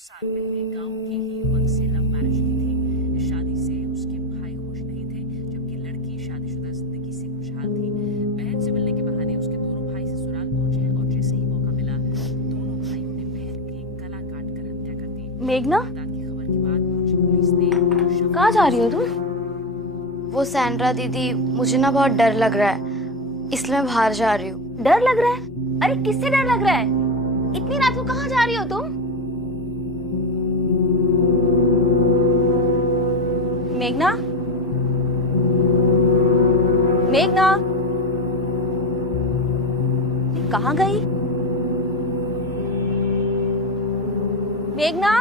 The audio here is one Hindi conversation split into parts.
साल पहले गांव के ही युवक से लव मैरिज की थी। इस शादी से उसके भाई खुश नहीं थे, जबकि लड़की शादीशुदा जिंदगी से खुशहाल थी। बहन से मिलने के बहाने उसके दोनों भाई ससुराल पहुंचे और जैसे ही मौका मिला दोनों भाइयों ने बहन की गला काट कर हत्या कर दी। मेघना, की खबर के बाद पहुंची पुलिस ने कहाँ जा रही हो तुम? वो सैंड्रा दीदी, मुझे ना बहुत डर लग रहा है, इसलिए मैं बाहर जा रही हूँ। डर लग रहा है? अरे किससे डर लग रहा है? इतनी रात को कहाँ जा रही हो तुम? मेघना, मेघना, कहाँ गई? मेघना,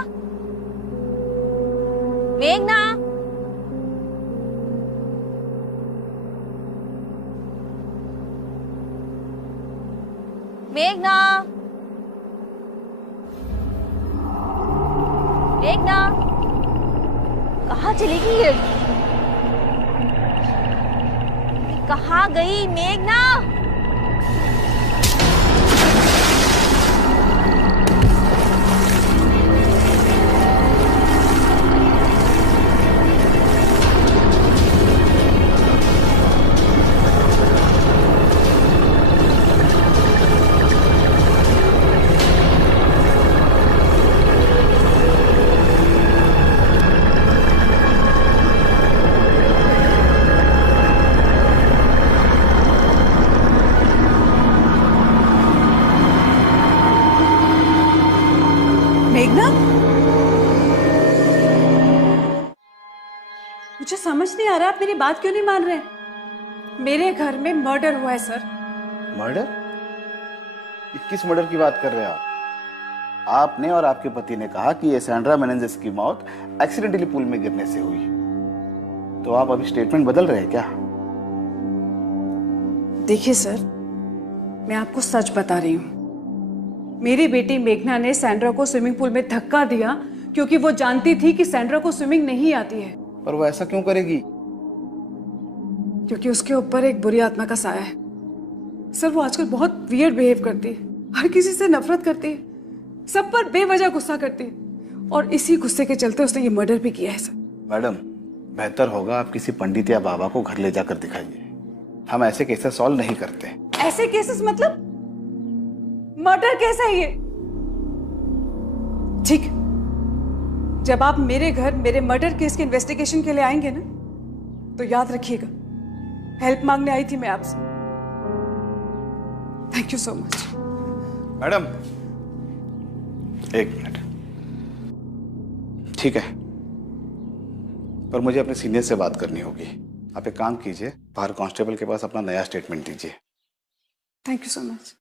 मेघना, मेघना, मेघना, कहाँ चली गई ये? कहाँ गई मेघना? मेघना, मुझे समझ नहीं आ रहा आप मेरी बात क्यों नहीं मान रहे? मेरे घर में मर्डर हुआ है सर। मर्डर? किस मर्डर की बात कर रहे हैं आप? आपने और आपके पति ने कहा कि ये सैंड्रा मेनेंजेस की मौत एक्सीडेंटली पूल में गिरने से हुई, तो आप अभी स्टेटमेंट बदल रहे हैं क्या? देखिए सर, मैं आपको सच बता रही हूँ। मेरी बेटी मेघना ने सैंड्रा को स्विमिंग पूल में धक्का दिया क्योंकि वो जानती थी कि सैंड्रा को स्विमिंग नहीं आती है। पर वो ऐसा क्यों करेगी? क्योंकि उसके ऊपर एक बुरी आत्मा का साया है। सर, वो आजकल बहुत वियर्ड बिहेव करती है, हर किसी से नफरत करती है, सब पर बेवजह गुस्सा करती है, और इसी गुस्से के चलते उसने ये मर्डर भी किया है सर। मैडम, बेहतर होगा आप किसी पंडित या बाबा को घर ले जाकर दिखाइए। हम ऐसे केसेस सॉल्व नहीं करते। ऐसे केसेस मतलब मर्डर केस है ये? ठीक, जब आप मेरे घर मेरे मर्डर केस के इन्वेस्टिगेशन के लिए आएंगे ना, तो याद रखिएगा, हेल्प मांगने आई थी मैं आपसे। Thank you so much. Madam, एक मिनट। ठीक है, पर मुझे अपने सीनियर से बात करनी होगी। आप एक काम कीजिए, बाहर कांस्टेबल के पास अपना नया स्टेटमेंट दीजिए। Thank you so much.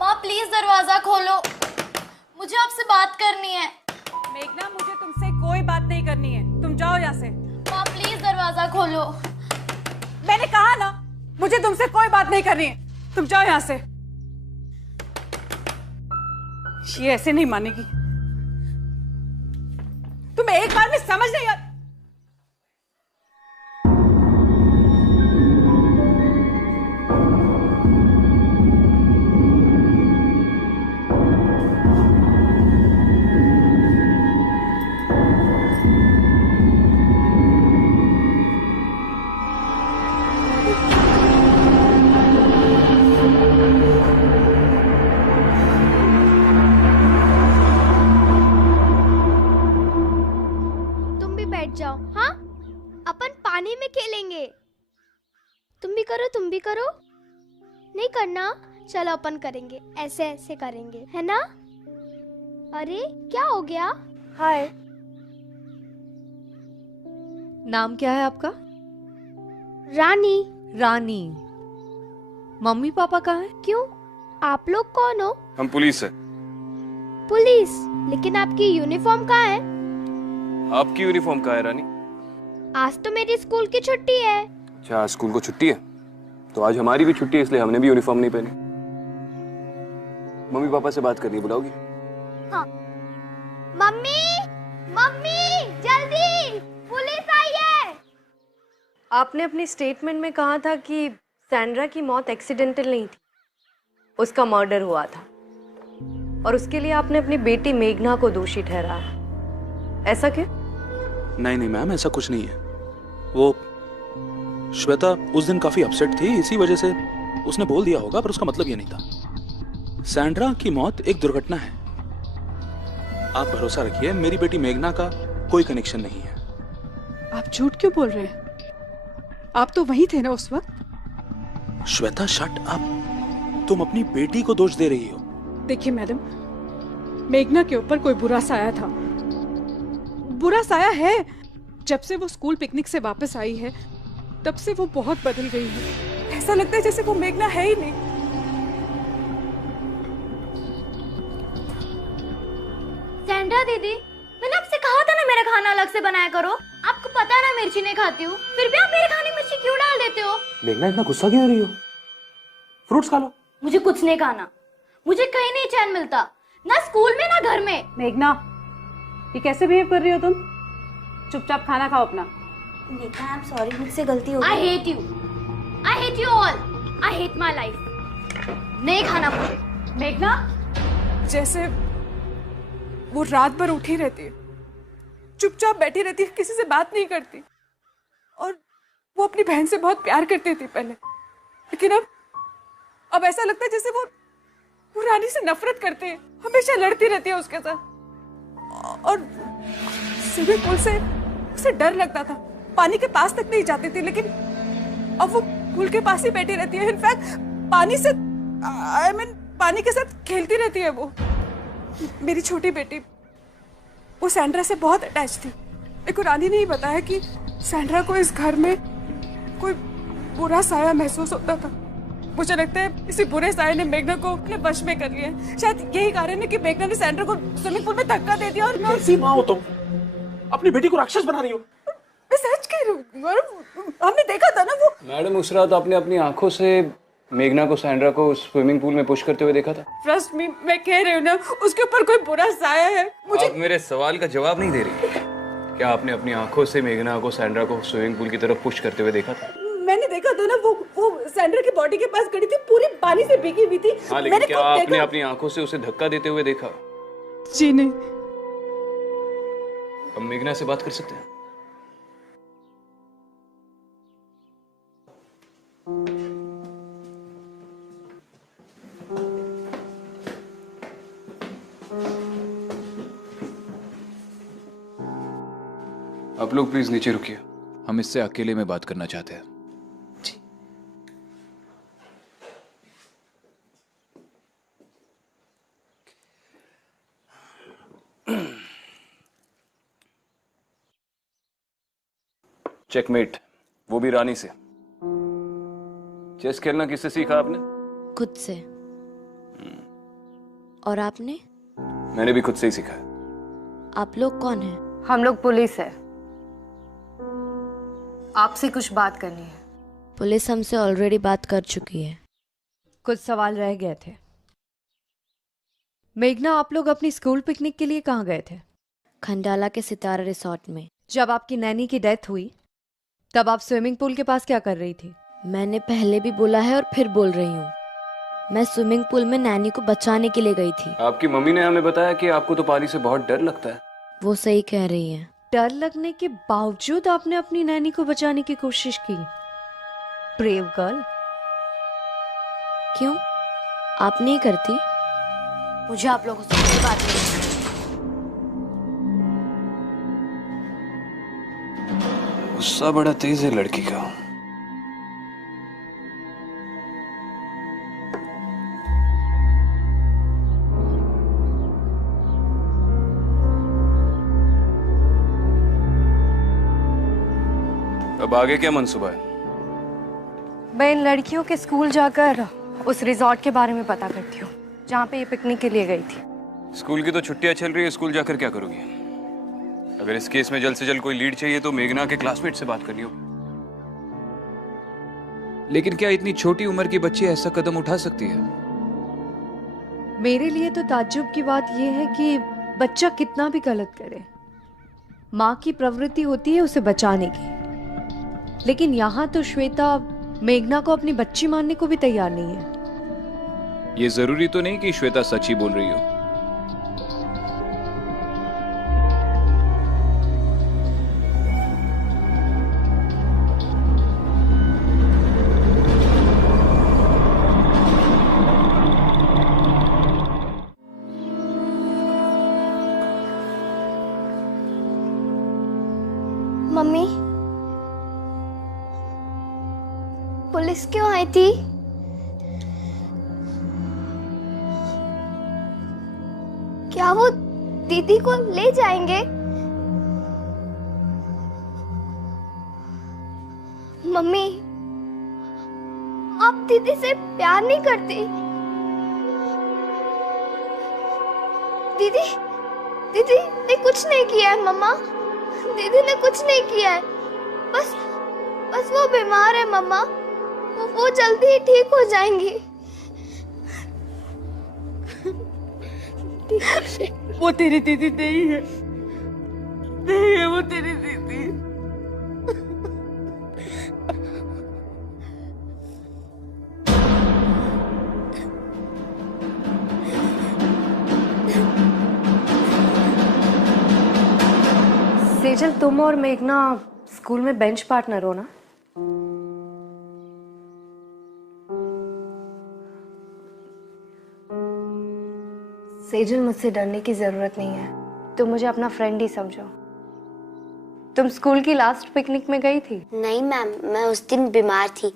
माँ प्लीज दरवाजा खोलो, मुझे आपसे बात करनी है। मेघना, मुझे तुमसे कोई बात नहीं करनी है, तुम जाओ यहाँ से। माँ प्लीज दरवाजा खोलो। मैंने कहा ना, मुझे तुमसे कोई बात नहीं करनी है, तुम जाओ यहाँ से। ये ऐसे नहीं मानेगी, तुम्हें एक बार में समझ नहीं आ... बैठ जाओ। हाँ, अपन पानी में खेलेंगे। तुम भी करो, तुम भी करो। नहीं करना? चलो अपन करेंगे, ऐसे ऐसे करेंगे, है ना? अरे क्या हो गया? हाय, नाम क्या है आपका? रानी। रानी। मम्मी पापा कहाँ हैं? क्यों, आप लोग कौन हो? हम पुलिस है। पुलिस? लेकिन आपकी यूनिफॉर्म कहाँ है? आपकी यूनिफॉर्म कहाँ है रानी? आज तो मेरी स्कूल की छुट्टी है। अच्छा, आज स्कूल को छुट्टी है, तो आज हमारी भी छुट्टी है, इसलिए हमने भी यूनिफॉर्म नहीं पहनी। मम्मी पापा से बात करनी, बुलाओगी? हाँ। मम्मी, मम्मी जल्दी, पुलिस आई है। आपने अपनी स्टेटमेंट में कहा था कि सैंड्रा की मौत एक्सीडेंटल नहीं थी, उसका मर्डर हुआ था और उसके लिए आपने अपनी बेटी मेघना को दोषी ठहराया। ऐसा क्यों? नहीं नहीं मैम, ऐसा कुछ नहीं है। वो श्वेता उस दिन काफी अपसेट थी, इसी वजह से उसने बोल दिया होगा, पर उसका मतलब ये नहीं था। सैंड्रा की मौत एक दुर्घटना है। आप भरोसा रखिए, मेरी बेटी मेघना का कोई कनेक्शन नहीं है। आप झूठ क्यों बोल रहे हैं? आप तो वहीं थे ना उस वक्त। श्वेता शट अप, तुम अपनी बेटी को दोष दे रही हो। देखिए मैडम, मेघना के ऊपर कोई बुरा साया था, बुरा साया है। जब से वो स्कूल पिकनिक से वापस आई है तब से वो बहुत बदल गई है। ऐसा लगता है जैसे वो मेघना है ही नहीं। सैंड्रा दीदी, मैंने आपसे कहा था ना मेरा खाना अलग से बनाया करो। आपको पता है ना मिर्ची नहीं खाती हूँ, फिर भी आप मेरे खाने में मिर्ची क्यों डाल देते हो? मेघना इतना गुस्सा क्यों हो रही हो? फ्रूट्स खा लो। मुझे कुछ नहीं खाना, मुझे कहीं नहीं चैन मिलता, ना स्कूल में ना घर में। मेघना, ये कैसे बिहेव कर रही हो तुम? चुपचाप खाना खाओ अपना। नेहा, आई एम सॉरी, मुझसे गलती हो गई। I hate you, I hate you all, I hate my life. नहीं खाना मुझे। मेघना, जैसे वो रात भर उठी रहती है, चुपचाप बैठी रहती है, किसी से बात नहीं करती। और वो अपनी बहन से बहुत प्यार करती थी पहले, लेकिन अब ऐसा लगता है जैसे वो रानी से नफरत करते हैं, हमेशा लड़ती रहती है उसके साथ। और स्विमिंग पूल से उसे डर लगता था, पानी के पास तक नहीं जाती थी, लेकिन अब वो पूल के पास ही बैठी रहती है। इनफैक्ट पानी से पानी के साथ खेलती रहती है वो। मेरी छोटी बेटी वो सैंड्रा से बहुत अटैच थी। लेकिन रानी ने ही बताया कि सैंड्रा को इस घर में कोई बुरा साया महसूस होता था। मुझे लगता है इसी बुरे साये ने मेघना को अपने वश में कर लिया। शायद यही कारण है कि मेघना ने सैंड्रा को स्विमिंग पूल में धक्का दे दिया। और मैं कैसी माँ हो तुम? अपनी बेटी को राक्षस बना रही हो। मैं सच कह रही हूँ, हमने देखा था ना वो। मैडम, उस रात आपने अपनी आंखों से मेघना को सैंड्रा को स्विमिंग पूल में पुश करते हुए देखा था। ट्रस्ट मी, मैं कह रही हूँ ना, उसके ऊपर कोई बुरा साया है। मुझे आप मेरे सवाल का जवाब नहीं दे रही। क्या आपने अपनी आंखों से मेघना को सैंड्रा को स्विमिंग पूल की तरफ पुश करते हुए देखा था? मैंने देखा था ना, वो सैंड्रा की बॉडी के पास खड़ी थी, पूरी पानी से भीगी हुई थी। हाँ, लेकिन क्या आपने अपनी आंखों से उसे धक्का देते हुए देखा? जी नहीं। हम मेघना से बात कर सकते हैं? आप लोग प्लीज नीचे रुकिए, हम इससे अकेले में बात करना चाहते हैं। चेकमेट, वो भी रानी से। चेस खेलना किससे सीखा आपने? खुद से। और आपने? मैंने भी खुद से ही सीखा है। आप लोग कौन हैं? हम लोग पुलिस है, आपसे कुछ बात करनी है। पुलिस हमसे ऑलरेडी बात कर चुकी है। कुछ सवाल रह गए थे। मेघना, आप लोग अपनी स्कूल पिकनिक के लिए कहाँ गए थे? खंडाला के सितारा रिसोर्ट में। जब आपकी नैनी की डेथ हुई तब आप स्विमिंग पूल के पास क्या कर रही थी? मैंने पहले भी बोला है और फिर बोल रही हूँ, मैं स्विमिंग पूल में नैनी को बचाने के लिए गई थी। आपकी मम्मी ने हमें बताया कि आपको तो पानी से बहुत डर लगता है। वो सही कह रही है। डर लगने के बावजूद आपने अपनी नैनी को बचाने की कोशिश की। Brave girl. क्यों, आप नहीं करती? मुझे आप लोगों से कोई बात नहीं। गुस्सा बड़ा तेज है लड़की का। अब आगे क्या मंसूबा है? मैं इन लड़कियों के स्कूल जाकर उस रिजॉर्ट के बारे में पता करती हूँ जहाँ पे ये पिकनिक के लिए गई थी। स्कूल की तो छुट्टियां चल रही है, स्कूल जाकर क्या करोगी? अगर इस केस में जल्द से जल्द कोई लीड चाहिए तो मेघना के क्लासमेट से बात करनी होगी। लेकिन क्या इतनी छोटी उम्र की बच्ची ऐसा कदम उठा सकती है? मेरे लिए तो ताज्जुब की बात यह है कि बच्चा कितना भी गलत करे, माँ की प्रवृत्ति होती है उसे बचाने की। लेकिन यहाँ तो श्वेता मेघना को अपनी बच्ची मानने को भी तैयार नहीं है। ये जरूरी तो नहीं कि श्वेता सच ही बोल रही हो। मम्मी, पुलिस क्यों आई थी? क्या वो दीदी को ले जाएंगे? मम्मी, आप दीदी से प्यार नहीं करती? दीदी दीदी ने कुछ नहीं किया है मम्मा, दीदी ने कुछ नहीं किया है, बस वो बीमार है मम्मा, वो जल्दी ही ठीक हो जाएंगी। वो तेरी दीदी नहीं है, नहीं है वो तेरी दीदी। सेजल, तुम और मेघना स्कूल में बेंच पार्टनर हो ना? सेजल, मुझसे डरने की जरूरत नहीं है, तुम मुझे अपना फ्रेंड ही समझो। तुम स्कूल की लास्ट पिकनिक में गई थी? नहीं मैम, मैं उस दिन बीमार थी,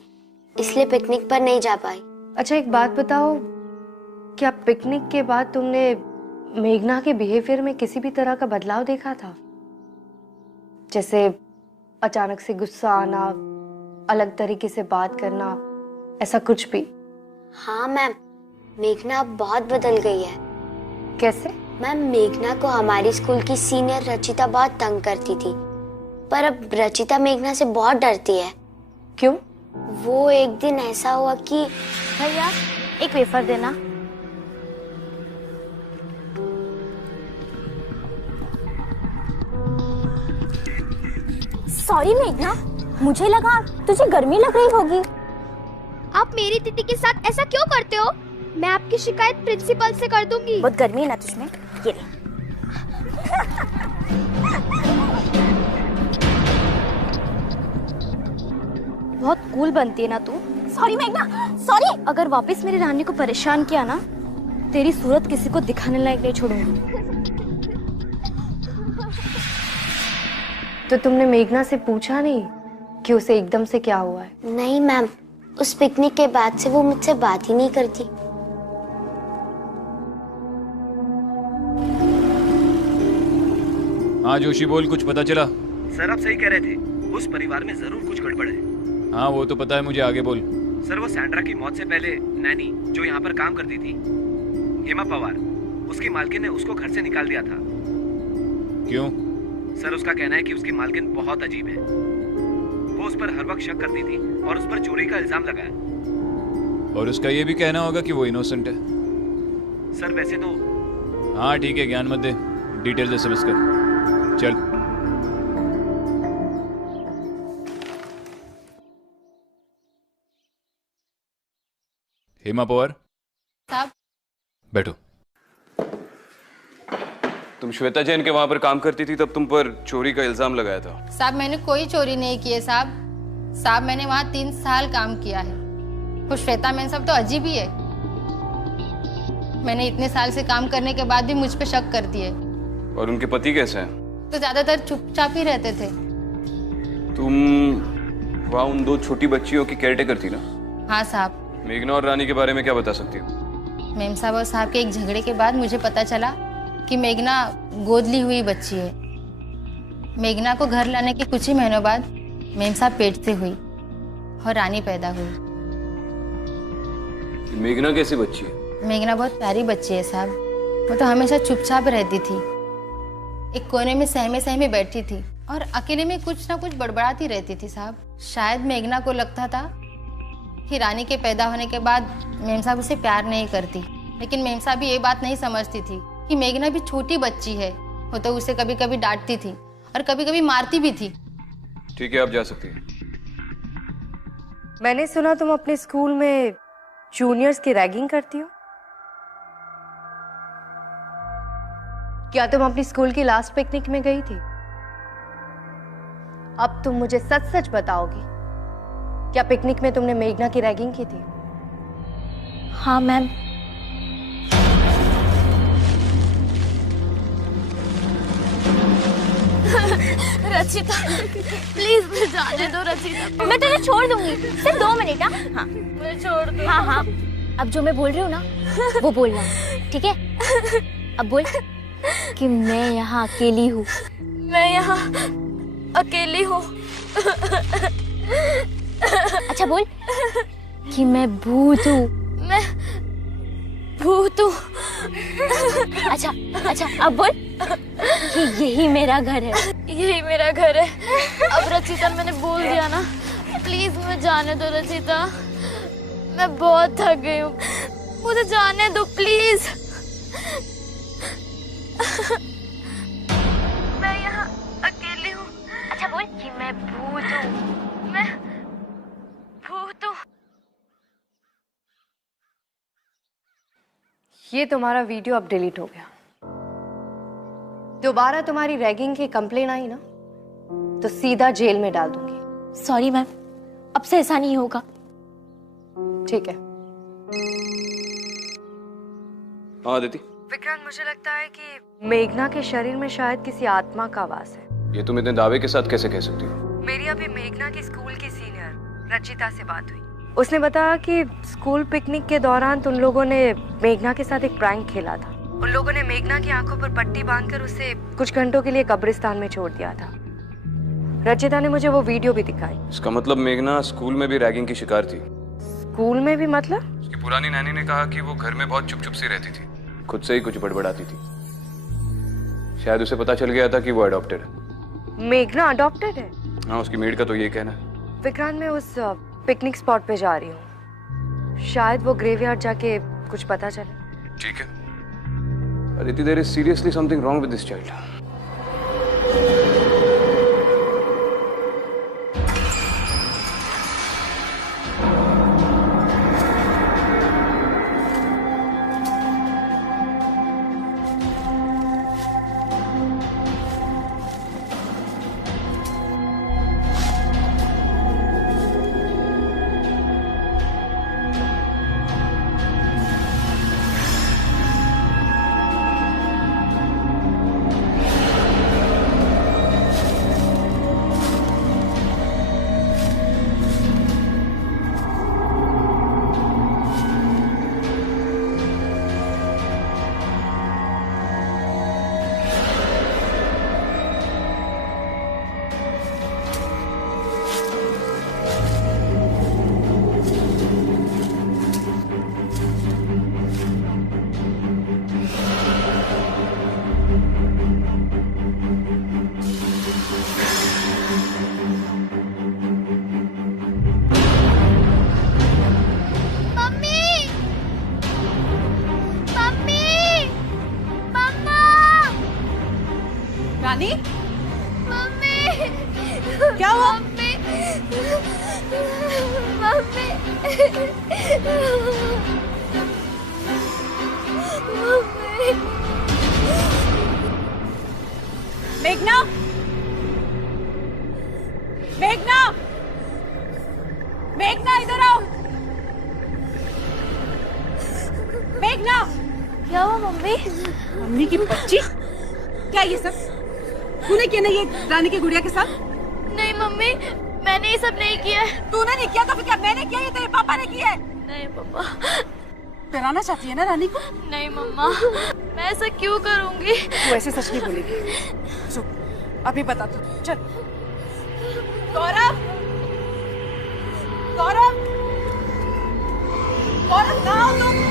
इसलिए पिकनिक पर नहीं जा पाई। अच्छा, एक बात बताओ, क्या पिकनिक के बाद तुमने मेघना के बिहेवियर में किसी भी तरह का बदलाव देखा था? जैसे अचानक से गुस्सा आना, अलग तरीके से बात करना, ऐसा कुछ भी? हाँ मैम, मेघना अब बहुत बदल गई है। कैसे? मैम, मेघना को हमारी स्कूल की सीनियर रचिता बहुत तंग करती थी, पर अब रचिता मेघना से बहुत डरती है। क्यों? वो एक दिन ऐसा हुआ कि भैया एक वेफर देना। सॉरी मेघना, मुझे लगा तुझे गर्मी लग रही होगी। आप मेरी दीदी के साथ ऐसा क्यों करते हो? मैं आपकी शिकायत प्रिंसिपल से कर दूंगी। बहुत गर्मी है ना तुझमें, ये ले। बहुत कूल बनती है ना तू। सॉरी मेघना, सॉरी। अगर वापस मेरी रानी को परेशान किया ना, तेरी सूरत किसी को दिखाने लायक नहीं छोड़ूंगी। तो तुमने मेघना से पूछा नहीं कि उसे एकदम से क्या हुआ है? नहीं मैम, उस पिकनिक के बाद से वो मुझसे बात ही नहीं करती। हाँ जोशी, बोल, कुछ पता चला? सर आप सही कह रहे थे, उस परिवार में जरूर कुछ गड़बड़ है। हाँ वो तो पता है मुझे, आगे बोल। सर वो सैंड्रा की मौत से पहले नैनी जो यहाँ पर काम करती थी, हेमा पवार, उसकी मालकिन ने उसको घर से निकाल दिया था। क्यों? सर उसका कहना है कि उसकी मालकिन बहुत अजीब है, वो उस पर हर वक्त शक करती थी और उस पर चोरी का इल्जाम लगाया। और उसका ये भी कहना होगा कि वो इनोसेंट है। सर वैसे तो हाँ ठीक है, ज्ञान मत दे, डिटेल्स एसएमएस कर। चल। हेमा पवार साहब, बैठो। तुम श्वेता जैन के वहां पर काम करती थी, तब तुम पर चोरी का इल्जाम लगाया था। साहब मैंने कोई चोरी नहीं की है साहब। मैंने वहाँ 3 साल काम किया है। वो श्वेता मैन सब तो अजीब ही है। मैंने इतने साल से काम करने के बाद भी मुझ पे शक करती है। और उनके पति कैसे हैं? तो ज्यादातर चुपचाप ही रहते थे। तुम वहाँ उन 2 छोटी बच्चियों की केयरटेकर थी ना? हाँ साहब। मेघना और रानी के बारे में क्या बता सकती हो? मेम साहब और साहब के एक झगड़े के बाद मुझे पता चला कि मेघना गोद ली हुई बच्ची है। मेघना को घर लाने के कुछ ही महीनों बाद मेम साहब पेट से हुई और रानी पैदा हुई। मेघना कैसी बच्ची है? मेघना बहुत प्यारी बच्ची है साहब। वो तो हमेशा चुपचाप रहती थी, एक कोने में सहमे सहमे बैठी थी और अकेले में कुछ ना कुछ बड़बड़ाती रहती थी साहब। शायद मेघना को लगता था कि रानी के पैदा होने के बाद मेम साहब उसे प्यार नहीं करती, लेकिन मेम साहब भी ये बात नहीं समझती थी कि मेघना भी छोटी बच्ची है। वो तो उसे कभी कभी डांटती थी और कभी कभी मारती भी थी। ठीक है, आप जा सकती हैं। मैंने सुना तुम अपने स्कूल में जूनियर्स की रैगिंग करती हो। क्या तुम अपनी स्कूल की लास्ट पिकनिक में गई थी? अब तुम मुझे सच सच बताओगी, क्या पिकनिक में तुमने मेघना की रैगिंग की थी? हाँ मैम। रचिता प्लीज मुझे जाने दो रचिता। मैं तुझे छोड़ दूंगी, सिर्फ 2 मिनट। हाँ मुझे छोड़ दो। हाँ हाँ, अब जो मैं बोल रही हूँ ना वो बोलना, ठीक है? अब बोल कि मैं यहाँ अकेली हूँ। मैं यहाँ अकेली हूँ। अच्छा बोल कि मैं भूत हूँ। मैं भूत हूँ। अच्छा अच्छा अब बोल कि यही मेरा घर है। यही मेरा घर है। अब रचिता मैंने बोल दिया ना, प्लीज मुझे जाने दो रचिता, मैं बहुत थक गई हूँ, मुझे जाने दो प्लीज। मैं यहाँ अकेली हूँ। अच्छा बोल कि मैं भूत हूँ। मैं भूत हूँ। ये तुम्हारा वीडियो अब डिलीट हो गया। दोबारा तुम्हारी रैगिंग की कंप्लेन आई ना तो सीधा जेल में डाल दूंगी। सॉरी मैम, अब से ऐसा नहीं होगा। ठीक है। हाँ आदिति। विक्रांत, मुझे लगता है कि मेघना के शरीर में शायद किसी आत्मा का वास है। ये तुम इतने दावे के साथ कैसे कह सकती हो? मेरी अभी मेघना की स्कूल की सीनियर रचिता से बात हुई। उसने बताया कि स्कूल पिकनिक के दौरान तुम लोगों ने मेघना के साथ एक प्रैंक खेला था। उन लोगों ने मेघना की आंखों पर पट्टी बांधकर उसे कुछ घंटों के लिए कब्रिस्तान में छोड़ दिया था। रचिता ने मुझे वो वीडियो भी दिखाई। इसका मतलब मेघना स्कूल में भी रैगिंग की शिकार थी? स्कूल में भी मतलब? उसकी पुरानी नानी ने कहा कि वो घर में बहुत चुप चुप सी रहती थी, खुद से ही कुछ बड़बड़ाती थी। शायद उसे पता चल गया था कि वो अडॉप्टेड है। मेघना अडॉप्टेड है? हाँ, उसकी मेड का तो यही कहना है। विक्रांत, मैं उस पिकनिक स्पॉट पे जा रही हूँ, शायद वो ग्रेवयार्ड जाके कुछ पता चले। ठीक है। Aditi, there is seriously something wrong with this child. Rani, mummy, क्या हुआ? Mummy, mummy, mummy. मेघना, मेघना, मेघना इधर आओ। मेघना, क्या हुआ मम्मी? मम्मी की बच्ची, क्या ये सब तूने किया? नहीं, ये रानी की गुड़िया के साथ? नहीं मम्मी, मैंने ये सब नहीं किया है। तूने नहीं किया तो फिर क्या मैंने किया? ये तेरे पापा ने किया है। नहीं पापा। डराना चाहती है ना रानी को? नहीं मम्मा, मैं ऐसा क्यों करूंगी? तू ऐसे सच नहीं बोलेगी। चुप, अभी बता तू। चल। गौरव, गौरव, गौरव कहाँ हो तुम?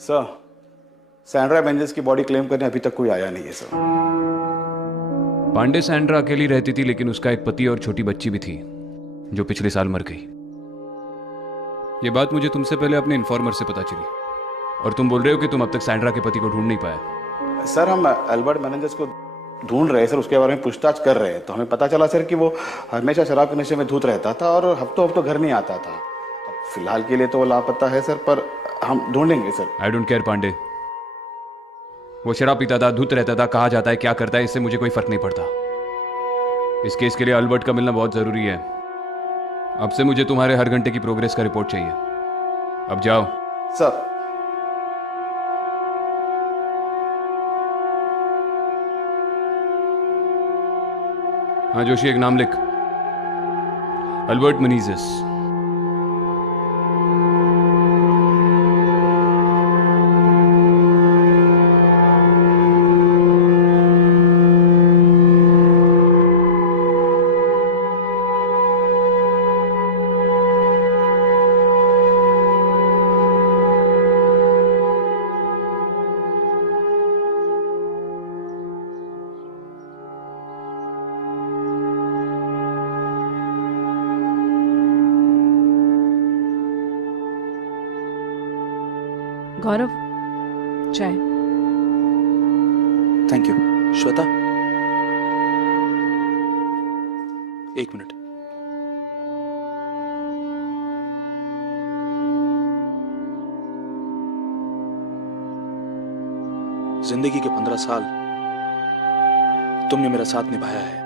सर, सैंड्रा मेंजेस की बॉडी क्लेम करने अभी तक कोई आया नहीं है सर। पांडे सैंड्रा अकेली रहती थी, लेकिन उसका एक पति और छोटी बच्ची भी थी जो पिछले साल मर गई। ये बात मुझे तुमसे पहले अपने इन्फॉर्मर से पता चली, और तुम बोल रहे हो कि तुम अब तक सैंड्रा के पति को ढूंढ नहीं पाए। सर हम अल्बर्ट मेनेंजेस को ढूंढ रहे हैं सर, उसके बारे में पूछताछ कर रहे हैं, तो हमें पता चला सर कि वो हमेशा शराब के नशे में धुत रहता था और हफ्तों हफ्तों घर नहीं आता था। अब फिलहाल के लिए तो वो लापता है सर, पर हम ढूंढेंगे sir. I don't care Pandey, वो शराब पीता था, धुत रहता था, कहाँ जाता है, क्या करता है, इससे मुझे कोई फर्क नहीं पड़ता। इस केस के लिए अल्बर्ट का मिलना बहुत जरूरी है। अब से मुझे तुम्हारे हर घंटे की प्रोग्रेस का रिपोर्ट चाहिए। अब जाओ। सर। हाँ जोशी, एक नाम लिख, अल्बर्ट मेनेंजेस। गौरव, चाय। Thank you. श्वेता, एक मिनट। जिंदगी के 15 साल तुमने मेरा साथ निभाया है।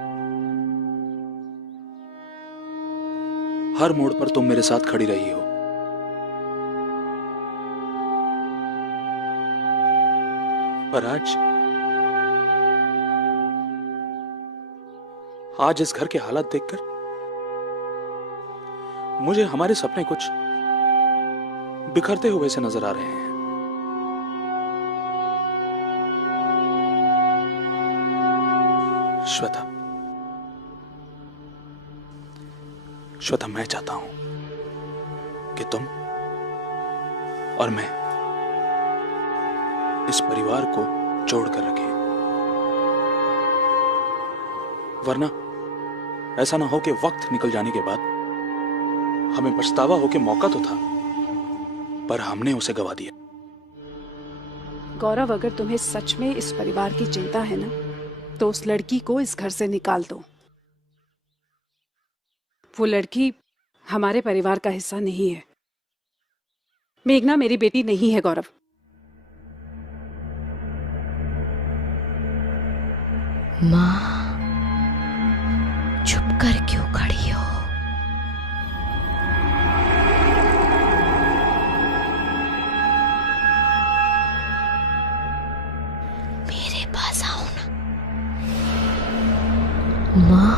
हर मोड़ पर तुम मेरे साथ खड़ी रही हो। पर आज इस घर के हालात देखकर मुझे हमारे सपने कुछ बिखरते हुए से नजर आ रहे हैं। श्वेता, मैं चाहता हूं कि तुम और मैं इस परिवार को जोड़कर रखें, वरना ऐसा ना हो कि वक्त निकल जाने के बाद हमें पछतावा हो कि मौका तो था पर हमने उसे गवा दिया। गौरव, अगर तुम्हें सच में इस परिवार की चिंता है ना, तो उस लड़की को इस घर से निकाल दो। वो लड़की हमारे परिवार का हिस्सा नहीं है। मेघना मेरी बेटी नहीं है गौरव। माँ, चुप कर क्यों खड़ी हो? मेरे पास आओ ना। माँ,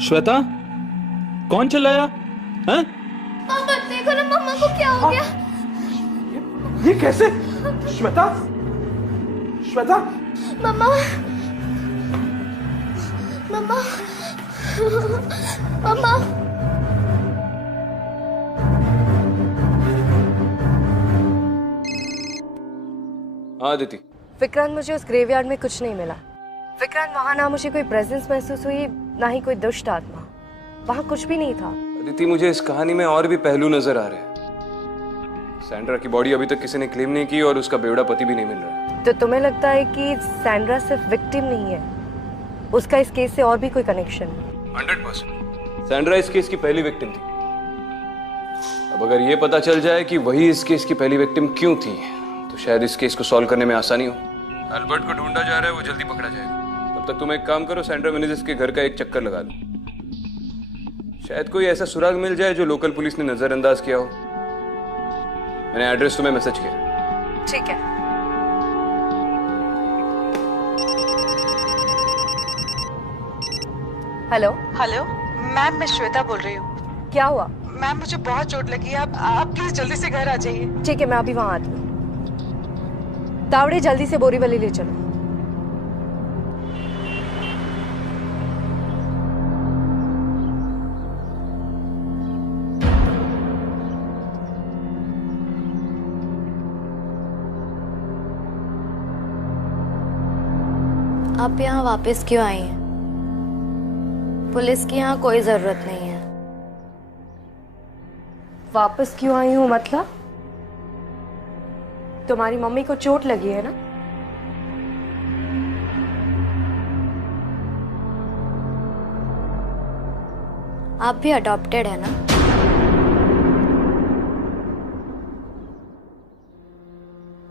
श्वेता, कौन चिल्लाया? हैं? पापा देखो ना मम्मा को क्या हो गया। ये कैसे? श्वेता, मम्मा, मम्मा, मम्मा, हाँ अदिति। विक्रांत, मुझे उस ग्रेवयार्ड में कुछ नहीं मिला। विक्रांत, वहाँ ना मुझे कोई प्रेजेंस महसूस हुई, ना ही कोई दुष्ट आत्मा। वहाँ कुछ भी नहीं था। अदिति, मुझे इस कहानी में और भी पहलू नजर आ रहे हैं। सैंड्रा की बॉडी अभी तक किसी ने क्लेम नहीं की और उसका बेवड़ा पति भी नहीं मिल रहा है। तो तुम्हें लगता है कि सैंड्रा सिर्फ विक्टिम नहीं है, उसका इस केस से और भी कोई कनेक्शन है? 100%। सैंड्रा इस केस की पहली विक्टिम थी। अब अगर ये पता चल जाए कि वही इस केस की पहली विक्टिम क्यों थी, तो शायद इस केस को सॉल्व करने में आसानी हो। अल्बर्ट को ढूंढा जा रहा है, वो जल्दी पकड़ा जाएगा। तब तक तुम एक काम करो, सैंड्रा मेनेजेस के घर का एक चक्कर लगा लो। शायद कोई ऐसा सुराग मिल जाए जो लोकल पुलिस ने नजरअंदाज किया हो। मैंने एड्रेस तुम्हें मैसेज किया। ठीक है। हेलो हेलो मैम, मैं श्वेता बोल रही हूँ। क्या हुआ? मैम, मुझे बहुत चोट लगी है। आप प्लीज जल्दी से घर आ जाइए। ठीक है, मैं अभी वहां आती हूँ। तावड़े, जल्दी से बोरीवली ले चलो। आप यहाँ वापस क्यों आई हैं? पुलिस की यहाँ कोई जरूरत नहीं है। वापस क्यों आई हूँ मतलब? तुम्हारी मम्मी को चोट लगी है ना? आप भी अडॉप्टेड है ना?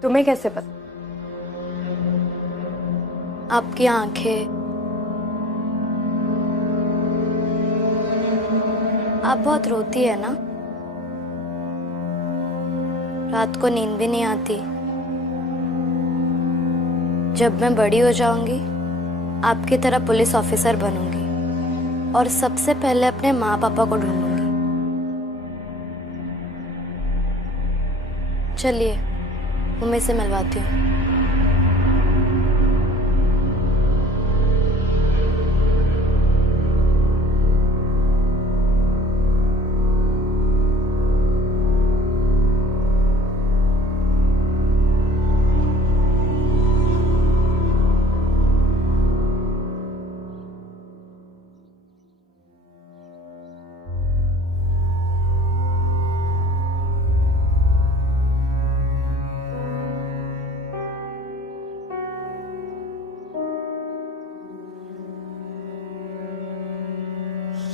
तुम्हें कैसे पता? आपकी आंखें, आप बहुत रोती है ना? रात को नींद भी नहीं आती। जब मैं बड़ी हो जाऊंगी, आपकी तरह पुलिस ऑफिसर बनूंगी और सबसे पहले अपने माँ पापा को ढूंढूंगी। चलिए, मम्मी से मिलवाती हूँ।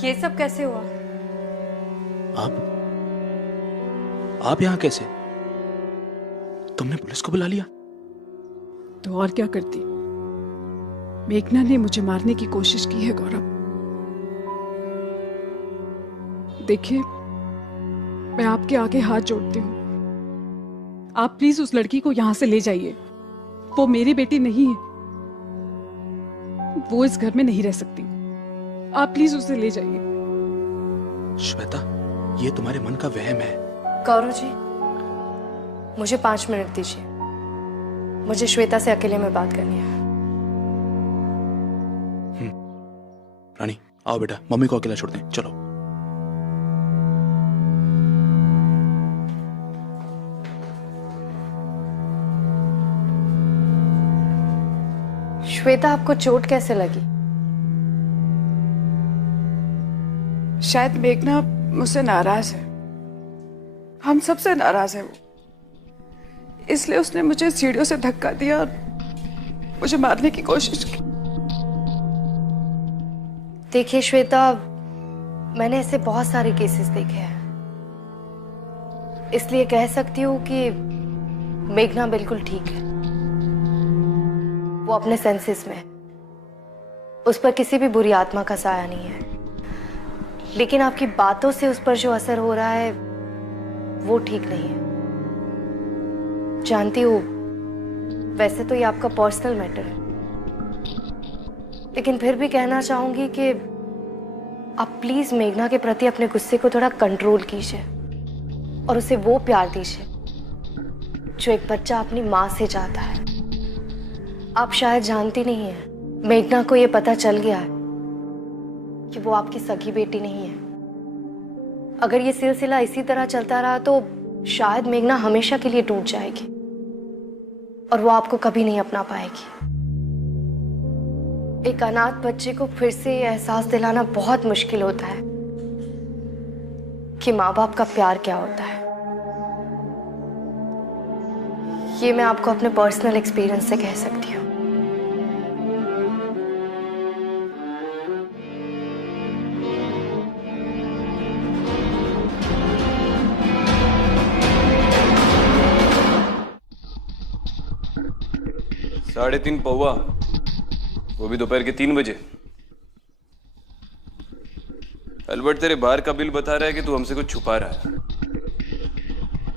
ये सब कैसे हुआ? आप यहाँ कैसे? तुमने पुलिस को बुला लिया? तो और क्या करती? मेघना ने मुझे मारने की कोशिश की है गौरव। देखिए, मैं आपके आगे हाथ जोड़ती हूँ। आप प्लीज उस लड़की को यहाँ से ले जाइए। वो मेरी बेटी नहीं है। वो इस घर में नहीं रह सकती। आप प्लीज उसे ले जाइए। श्वेता, ये तुम्हारे मन का वहम है। गौरव जी, मुझे 5 मिनट दीजिए। मुझे श्वेता से अकेले में बात करनी है। रानी, आओ बेटा, मम्मी को अकेला छोड़ दें। चलो। श्वेता, आपको चोट कैसे लगी? शायद मेघना मुझसे नाराज है। हम सबसे नाराज है वो। इसलिए उसने मुझे सीढ़ियों से धक्का दिया और मुझे मारने की कोशिश की। देखिए श्वेता, मैंने ऐसे बहुत सारे केसेस देखे हैं, इसलिए कह सकती हूँ कि मेघना बिल्कुल ठीक है। वो अपने सेंसेस में, उस पर किसी भी बुरी आत्मा का साया नहीं है। लेकिन आपकी बातों से उस पर जो असर हो रहा है वो ठीक नहीं है। जानती हूँ, वैसे तो ये आपका पर्सनल मैटर है, लेकिन फिर भी कहना चाहूंगी कि आप प्लीज मेघना के प्रति अपने गुस्से को थोड़ा कंट्रोल कीजिए और उसे वो प्यार दीजिए जो एक बच्चा अपनी माँ से चाहता है। आप शायद जानती नहीं है, मेघना को ये पता चल गया है कि वो आपकी सगी बेटी नहीं है। अगर ये सिलसिला इसी तरह चलता रहा तो शायद मेघना हमेशा के लिए टूट जाएगी। और वो आपको कभी नहीं अपना पाएगी। एक अनाथ बच्चे को फिर से ये एहसास दिलाना बहुत मुश्किल होता है कि माँ बाप का प्यार क्या होता है। ये मैं आपको अपने पर्सनल एक्सपीरियंस से कह सकती हूँ। साढ़े 3 पौवा, वो भी दोपहर के 3 बजे। अल्बर्ट, तेरे बार का बिल बता रहा है कि तू हमसे कुछ छुपा रहा है।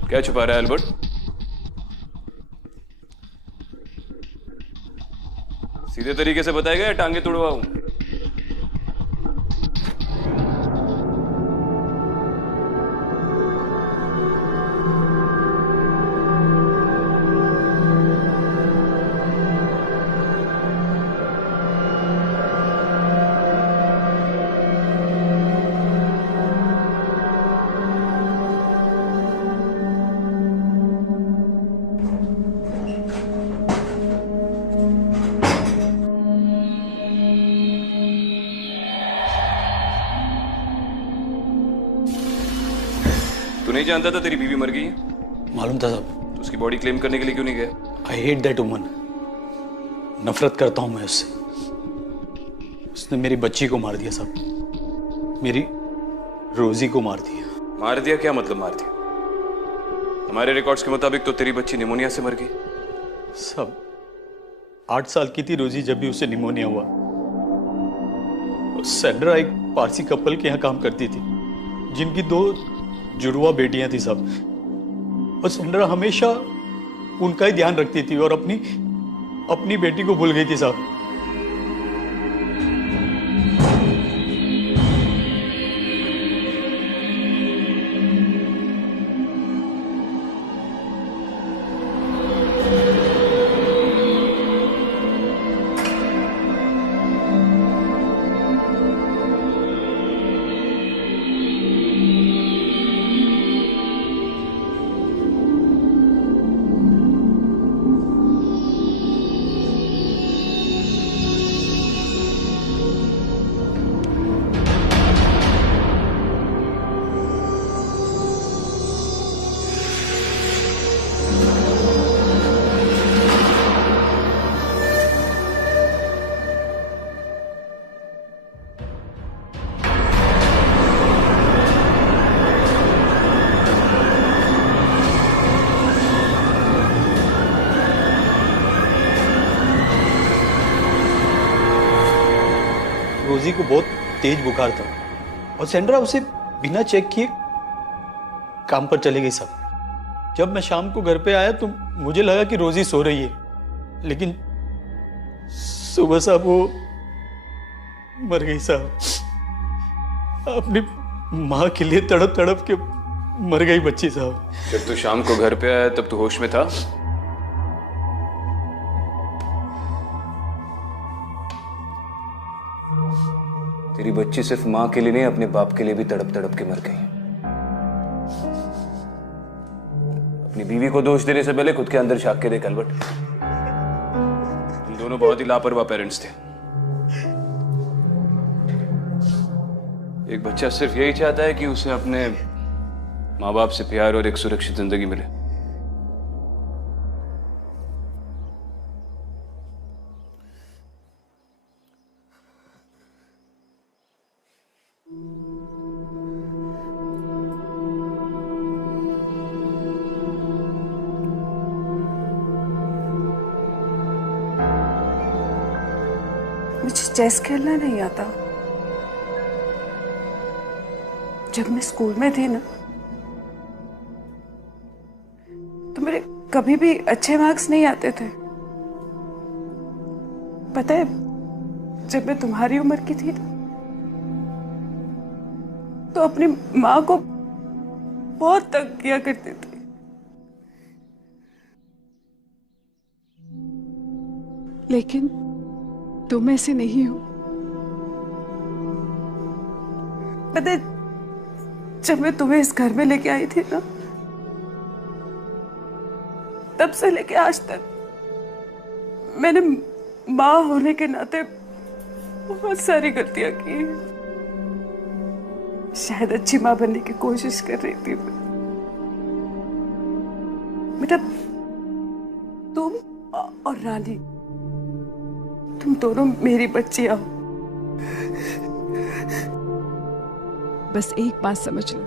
क्या छुपा रहा है अल्बर्ट? सीधे तरीके से बताएगा या टांगे तुड़वाऊं? तू नहीं जानता था तेरी बीवी मर गई है? मालूम था साहब। तो उसकी बॉडी क्लेम करने के लिए क्यों नहीं गया? I hate that woman. नफरत करता हूं मैं उससे। उसने मेरी बच्ची को मार दिया साहब, मेरी रोजी को मार दिया। मार दिया? क्या मतलब मार दिया? हमारे रिकॉर्ड्स के मुताबिक तो तेरी बच्ची निमोनिया से मर गई। सब 8 साल की थी रोजी जब भी उसे निमोनिया हुआ। और सैंड्रा एक पारसी कपल के यहाँ काम करती थी जिनकी 2 जुड़वा बेटियां थी साहब। और सैंड्रा हमेशा उनका ही ध्यान रखती थी और अपनी बेटी को भूल गई थी साहब। रोजी को बहुत तेज बुखार था और सैंड्रा उसे बिना चेक किए काम पर चली गई साहब। जब मैं शाम को घर पे आया तो मुझे लगा कि रोजी सो रही है, लेकिन सुबह साहब वो मर गई साहब। अपनी माँ के लिए तड़प तड़प के मर गई बच्ची साहब। जब तू शाम को घर पे आया तब तू होश में था? तेरी बच्ची सिर्फ माँ के लिए नहीं, अपने बाप के लिए भी तड़प तड़प के मर गई। अपनी बीवी को दोष देने से पहले खुद के अंदर झांक के देख अल्बर्ट। तुम दोनों बहुत ही लापरवाह पेरेंट्स थे। एक बच्चा सिर्फ यही चाहता है कि उसे अपने माँ बाप से प्यार और एक सुरक्षित जिंदगी मिले। मुझे चेस खेलना नहीं आता। जब मैं स्कूल में थी ना तो मेरे कभी भी अच्छे मार्क्स नहीं आते थे। पता है, जब मैं तुम्हारी उम्र की थी तो अपनी माँ को बहुत तंग किया करती थी। लेकिन तुम ऐसे नहीं हो। पता है, जब मैं तुम्हें इस घर में लेके आई थी ना, तब से लेके आज तक मैंने माँ होने के नाते बहुत सारी गलतियां की। शायद अच्छी माँ बनने की कोशिश कर रही थी। बेटा तुम और रानी, तुम दोनों मेरी बच्चियां हो। बस एक बात समझ लो,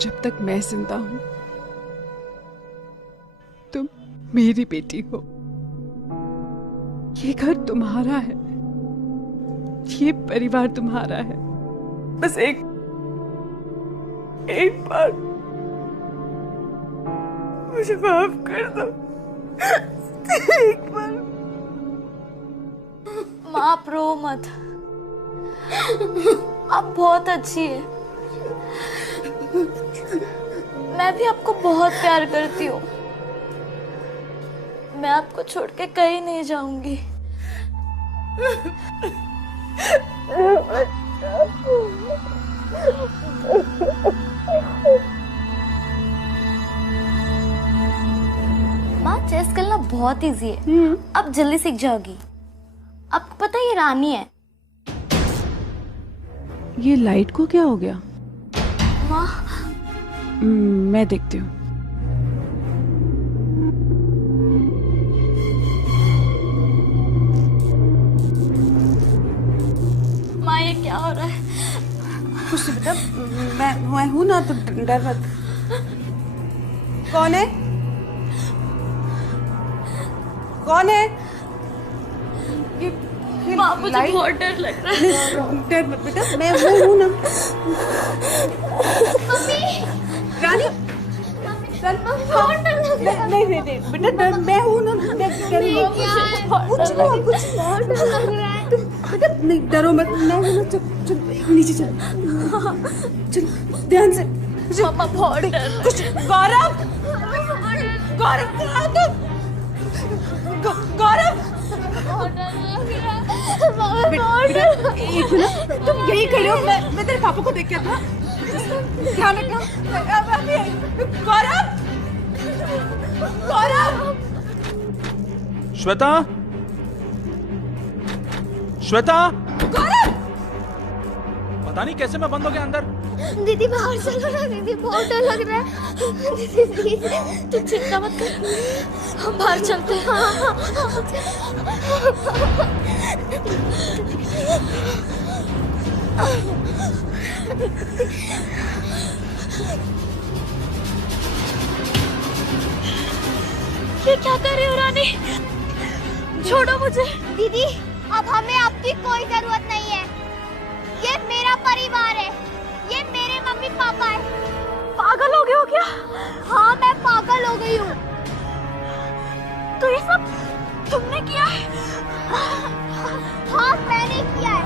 जब तक मैं जिंदा हूं तुम मेरी बेटी हो। ये घर तुम्हारा है, ये परिवार तुम्हारा है। बस एक बार मुझे माफ कर दो, एक बार। माँ आप रो मत, आप बहुत अच्छी है। मैं भी आपको बहुत प्यार करती हूँ। मैं आपको छोड़ के कहीं नहीं जाऊंगी। माँ चेस खेलना बहुत इजी है, आप जल्दी सीख जाओगी। आपको पता है ये रानी है। ये लाइट को क्या हो गया? माँ मैं देखती हूँ। माँ ये क्या हो रहा है? कुछ नहीं बेटा, मैं हूं ना, तो डर मत। कौन है? कौन है? माँ मुझे बहुत डर लग रहा है। डर मत बेटा, मैं हूं ना। रानी नहीं बेटा, डर मैं हूं ना। बेटा नहीं डरो मत, मैं हूं ना। चल नीचे चल, चल ध्यान से। मामा बहुत डर। कुछ गौरव, गौरव गौरव एक मिनट, तुम यही खड़े हो, मैं तेरे पापा को देख के था। ध्यान रखना। गौरव, गौरव। श्वेता, श्वेता। गौरव, पता नहीं कैसे मैं बंद हो गया अंदर। दीदी बाहर चलो ना, दीदी बहुत डर लग रहा है। दीदी प्लीज तू चिंता मत कर, हम बाहर चलते हैं। ये क्या कर रही हो रानी? छोड़ो मुझे। दीदी अब हमें आपकी कोई जरूरत नहीं है। ये मेरा परिवार है, ये मेरे मम्मी पापा है। पागल हो गए हो क्या? हाँ मैं पागल हो गई हूँ। तो ये सब तुमने किया है? हाँ मैंने किया है।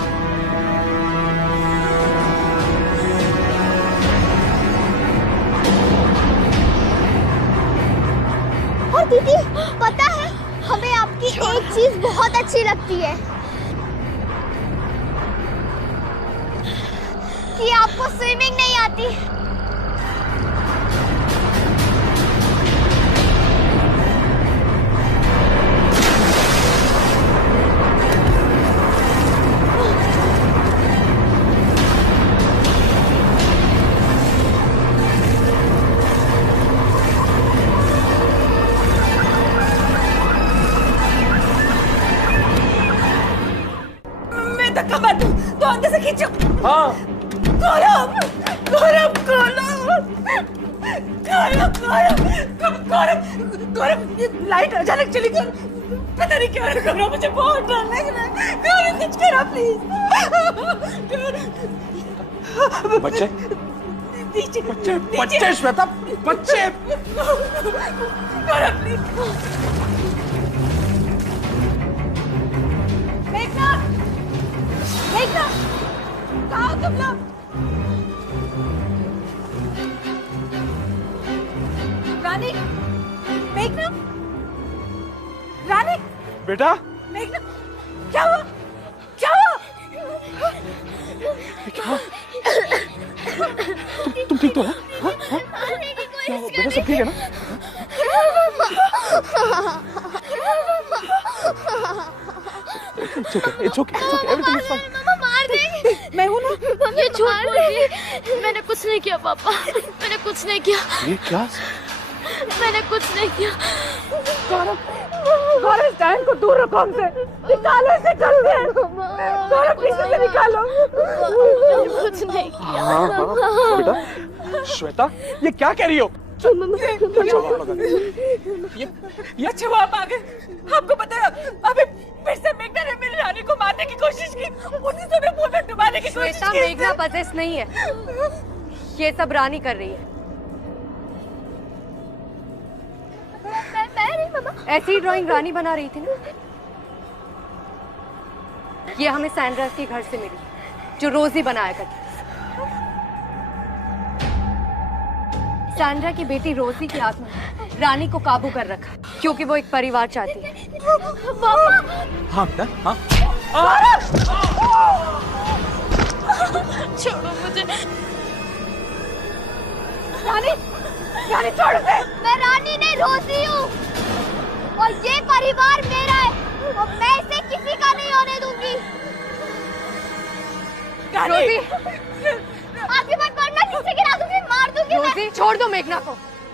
और दीदी पता है हमें आपकी एक चीज बहुत अच्छी लगती है, कि आपको स्विमिंग नहीं आती। मैं धक्का मार दूं तो अंदर से खींचो। हाँ गौरव, गौरव, गौरव, गौरव, गौरव, गौरव, लाइट अचानक चली गई। पता नहीं क्या है गौरव, मुझे बहुत डर लग रहा है। गौरव कुछ करो प्लीज। बच्चे, नीचे, बच्चे, बच्चे श्वेता, बच्चे। गौरव प्लीज। मेघना, मेघना, कहाँ हो तुम लोग? रानी, मेघना, रानी, बेटा, मेघना, क्या हुआ? क्या हुआ? क्या? तुम ठीक तो हो? हाँ? हाँ? क्या हुआ? बेटा सब ठीक है ना? It's okay. It's okay. It's okay. Everything is fine. मामा मार देंगे। मैं हूँ ना। ये झूठ बोल रही है। मैंने कुछ नहीं किया पापा, मैंने कुछ नहीं किया। ये क्या? मैंने कुछ नहीं किया। गौरव इस डायन को दूर रखो हमसे। निकालो इसे जल्दी। गौरव पीछे से निकालो। कुछ नहीं किया। हाँ बेटा। श्वेता, ये क्या कह रही हो? ये अच्छा वो आप आ गए। आपको पता है अभी फिर से मेघना ने मेरी रानी को मारने की कोशिश की, उसी समय पूल में डुबाने की कोशिश श्वेता, की। मेघना पजेस नहीं है, ये सब रानी कर रही है। मैं नहीं मामा। ऐसी ड्राइंग रानी बना रही थी ना। ये हमें सैंड्रा के घर से मिली, जो रोज ही बनाया करती। सैंड्रा की बेटी रोजी की आत्मा रानी को काबू कर रखा, क्योंकि वो एक परिवार चाहती है। हाँ बेटा, हाँ। छोड़ो मुझे। रानी छोड़ दे। मैं रानी नहीं, रोजी हूँ, और ये परिवार मेरा है, और मैं इसे किसी का नहीं होने दूंगी। रोजी, आगे मत बढ़ना, नीचे गिरा दूंगी, मार दूंगी। रोजी, छोड़ दो मेघना को।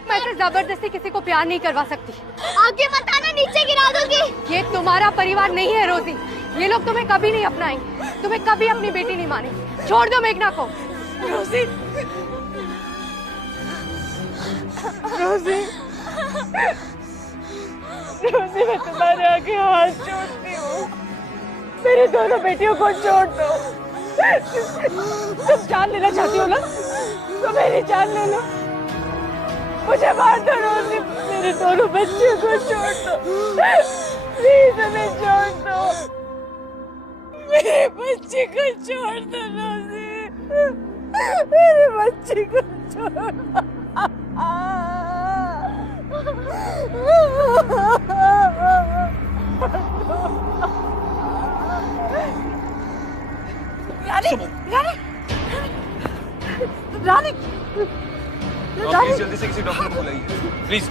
मैं इसे जबरदस्ती किसी को प्यार नहीं करवा सकती। आगे मत आना, नीचे गिरा दूंगी। ये तुम्हारा परिवार नहीं है रोजी। ये लोग तुम्हें कभी नहीं अपनाएंगे, तुम्हें कभी अपनी बेटी नहीं मानेंगे। छोड़ दो मेघना को। रोजी, रोजी, रोजी, मैं तुम्हारे आगे हाथ जोड़ती हूँ, मेरी दोनों बेटियों को छोड़ दो। तुम जान लेना चाहती हो ना, तो मेरी जान ले लो, मुझे मार दो रोजी, मेरे दोनों बच्चों को छोड़ दो, प्लीज हमें छोड़ दो, मेरे बच्चे को छोड़ दो रोजी, मेरे बच्चे को छोड़ दो। रानी, प्लीज जल्दी से किसी डॉक्टर को बुलाइए, प्लीज।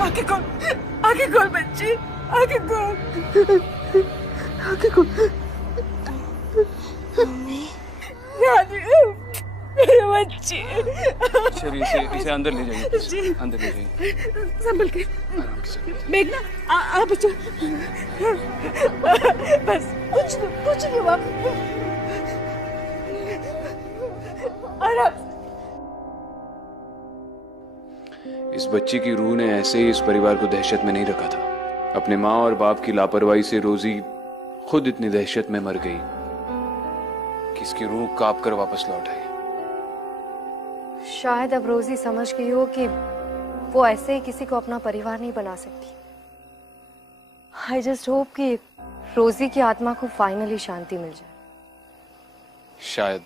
आगे खोल बच्ची, आगे खोल, आगे खोल। रानी, मेरे बच्चे। चलिए इसे अंदर ले जाइए, अंदर ले जाइए। संभल के। मेघना, आ बच्चों, बस कुछ नहीं हुआ। इस बच्ची की रूह ने ऐसे ही इस परिवार को दहशत में नहीं रखा था। अपने माँ और बाप की लापरवाही से रोजी खुद इतनी दहशत में मर गई कि इसकी रूह कांप कर वापस लौट आई। शायद अब रोजी समझ गई हो कि वो ऐसे ही किसी को अपना परिवार नहीं बना सकती। आई जस्ट होप कि रोजी की आत्मा को फाइनली शांति मिल जाए। शायद।